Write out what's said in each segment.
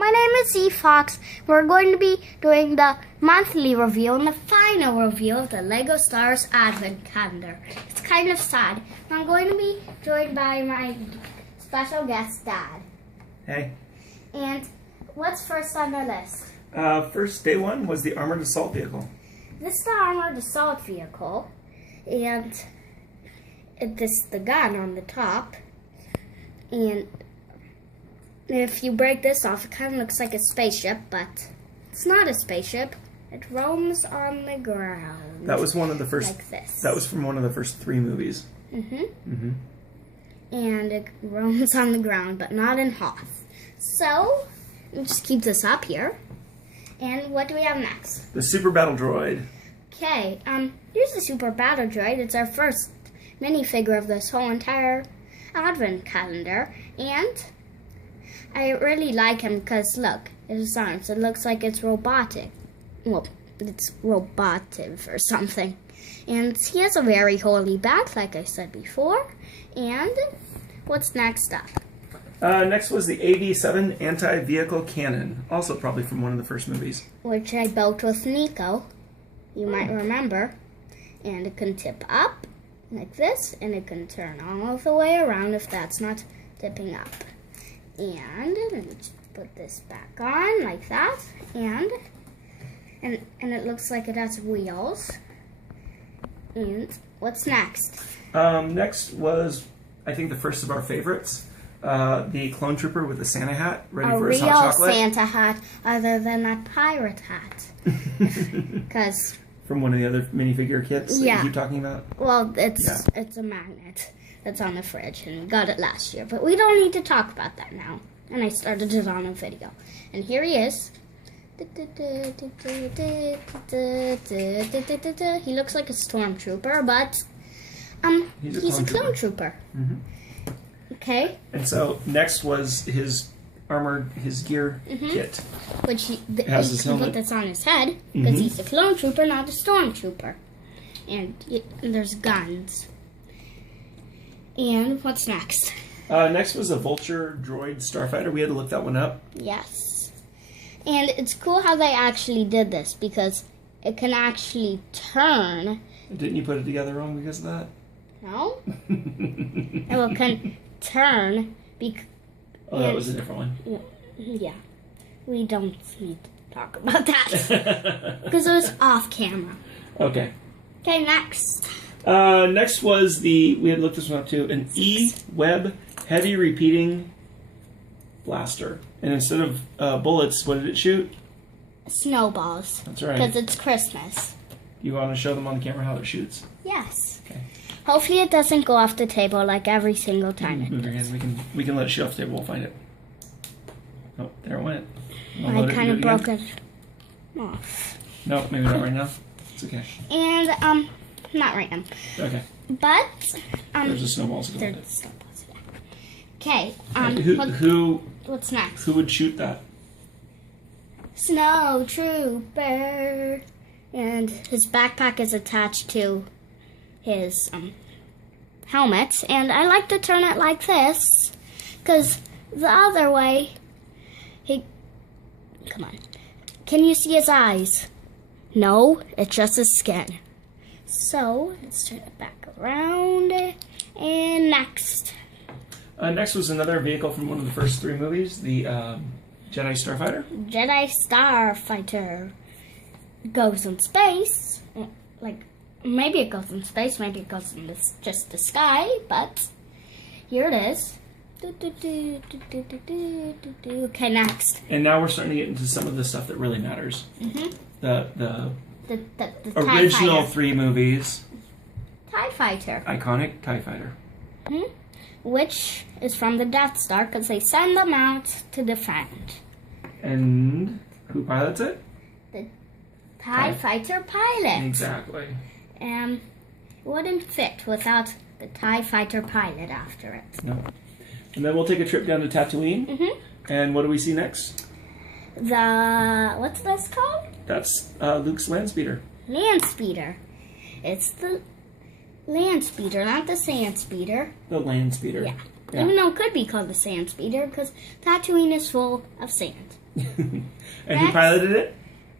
my name is Z Fox. We're going to be doing the monthly review and the final review of the LEGO Star Wars Advent Calendar. It's kind of sad. I'm going to be joined by my special guest, Dad. Hey. And what's first on the list? First, day one was the Armored Assault Vehicle. This is the Armored Assault Vehicle, and this is the gun on the top. And if you break this off, it kind of looks like a spaceship, but it's not a spaceship. It roams on the ground. That was one of the first. Like this. That was from one of the first 3 movies. And it roams on the ground, but not in Hoth. So we'll just keep this up here. And what do we have next? The Super Battle Droid. Okay, here's the Super Battle Droid. It's our first minifigure of this whole entire Advent Calendar, and I really like him because look, his arms. It looks like it's robotic. Well, it's robotive or something. And he has a very holy back, like I said before. And what's next up? Next was the AV-7 Anti-Vehicle Cannon, also probably from one of the first movies. Which I built with Nico, you might remember. And it can tip up like this, and it can turn all the way around if that's not tipping up. And let me just put this back on like that, and it looks like it has wheels. And what's next? Next was, I think, the first of our favorites, the Clone Trooper with the Santa hat, ready for his hot chocolate. A real Santa hat, other than that pirate hat. Because from one of the other minifigure kits that you keep talking about? Well, it's a magnet that's on the fridge, and we got it last year. But we don't need to talk about that now. And I started it on a video. And here he is. He looks like a stormtrooper, but he's a clone trooper. Okay. And so next was his gear kit. Which he can put this on his head because he's a clone trooper, not a stormtrooper. And there's guns. And what's next? Next was a Vulture droid starfighter. We had to look that one up. Yes. And it's cool how they actually did this because it can actually turn. Didn't you put it together wrong because of that? No. It can turn because. Oh, that was a different one. Yeah. We don't need to talk about that. Because it was off camera. Okay. Okay, next. Next was we had looked this one up too, an E-Web heavy repeating blaster. And instead of bullets, what did it shoot? Snowballs. That's right. Because it's Christmas. You want to show them on the camera how it shoots? Yes. Okay. Hopefully it doesn't go off the table like every single time it does. We can let it shoot off the table. We'll find it. Oh, there it went. I kind of broke it off. No, maybe not right now. It's okay. And not right now. Okay. But there's a snowball. Okay. What's next? Who would shoot that? Snow Trooper. And his backpack is attached to his helmet, and I like to turn it like this because the other way come on, can you see his eyes? No, it's just his skin. So let's turn it back around. And next was another vehicle from one of the first 3 movies, the Jedi Starfighter. Jedi Starfighter goes in space, like maybe it goes in space, maybe it goes in just the sky, but here it is. Okay, next. And now we're starting to get into some of the stuff that really matters. The TIE original Fighter. 3 movies. TIE Fighter. Iconic TIE Fighter. Which is from the Death Star because they send them out to defend. And who pilots it? The TIE Fighter pilot. Exactly. It wouldn't fit without the TIE Fighter pilot after it. No. And then we'll take a trip down to Tatooine. And what do we see next? What's this called? That's Luke's Landspeeder. Landspeeder. It's the Landspeeder, not the Sandspeeder. The Landspeeder. Yeah. Yeah. Even though it could be called the Sand Speeder because Tatooine is full of sand. And who Next. piloted it?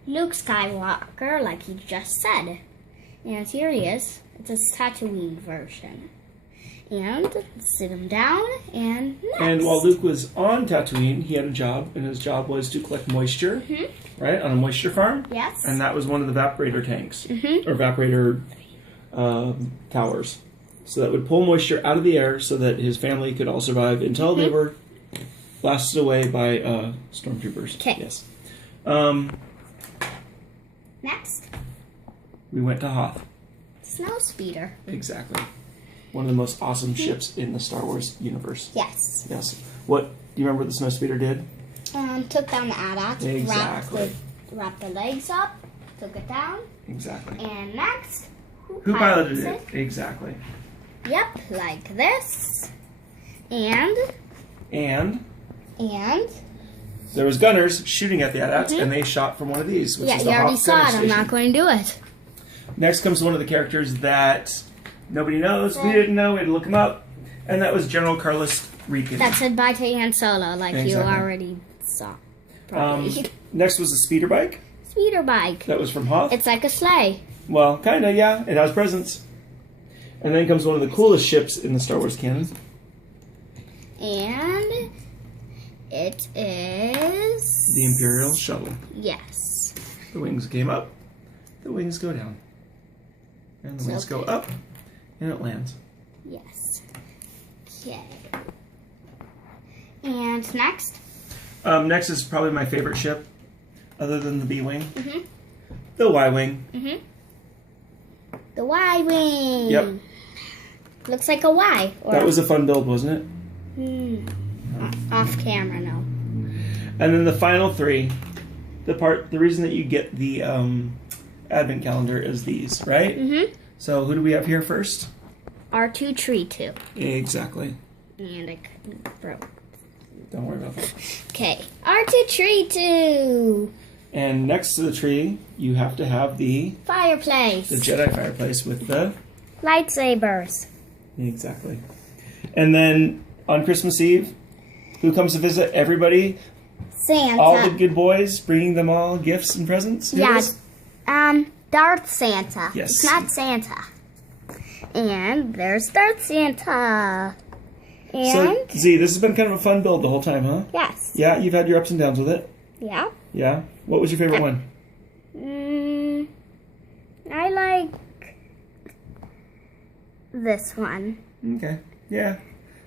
Luke Skywalker, like he just said. And here he is. It's a Tatooine version. And sit him down, and next. And while Luke was on Tatooine, he had a job, and his job was to collect moisture, right, on a moisture farm. Yes. And that was one of the evaporator tanks, Mhm. or evaporator towers. So that would pull moisture out of the air so that his family could all survive until they were blasted away by stormtroopers. 'Kay. Yes. Next, We went to Hoth. Snow Speeder. Exactly. One of the most awesome ships in the Star Wars universe. Yes. Yes. What do you remember what the Snowspeeder did? Took down the AT-AT. Exactly. Wrapped the legs up. Took it down. Exactly. And next, Who piloted it? Exactly. Yep, like this. And there was gunners shooting at the AT-ATs, and they shot from one of these, which yeah, is you the already Hoth saw gunner it. I'm station. not going to do it. Next comes one of the characters that nobody knows. We didn't know. We had to look him up, and that was General Carlos Reekin. That said bye to Han Solo, like you Exactly. already saw. Probably. Next was a speeder bike. Speeder bike. That was from Hoth. It's like a sleigh. Well, kind of, yeah. It has presents. And then comes one of the coolest ships in the Star Wars canon. And it is... The Imperial Shuttle. Yes. The wings came up. The wings go down. And the wings go up. And it lands. Yes. Okay. And next? Next is probably my favorite ship, other than the B-Wing. Mhm. The Y-Wing. Mhm. The Y-Wing. Yep. Looks like a Y. Or That was a fun build, wasn't off camera, no. it? And then the final three, the reason that you get the advent calendar is these, right? Mhm. So who do we have here first? R2-3-2. Exactly. And it broke. Don't worry about that. Okay. R2-3-2. And next to the tree, you have to have the Fireplace. Jedi fireplace with the... Lightsabers. Exactly. And then on Christmas Eve, who comes to visit everybody? Santa. All the good boys, bringing them all gifts and presents? Who Yeah. is? Darth Santa. Yes. It's not Santa. And there's Darth Santa. And So, Z, this has been kind of a fun build the whole time, huh? yes. Yeah, you've had your ups and downs with it. Yeah. Yeah? What was your favorite one? I like this one. Okay. Yeah.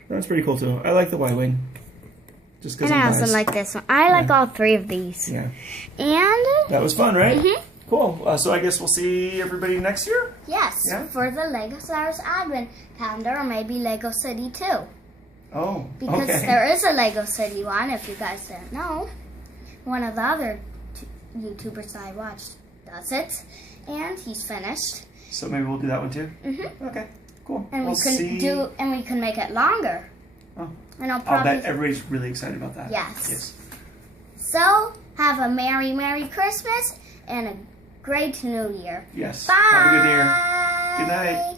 That's pretty cool, too. I like the Y-Wing. Just because And I I'm also biased. like this one. I like all three of these. Yeah. And That was fun, right? Mhm. Cool. So I guess we'll see everybody next year? yes, Yeah? for the Lego Stars Advent Calendar, or maybe Lego City too. Oh, Because okay. there is a Lego City one, if you guys didn't know. One of the other YouTubers I watched does it, and he's finished. So maybe we'll do that one, too? Mhm. Okay, cool. And we'll we can see. we can make it longer. Oh. And I'll I'll probably bet everybody's really excited about that. Yes. So have a Merry Christmas and a great New Year. Yes. Bye. Have a good year. Good night.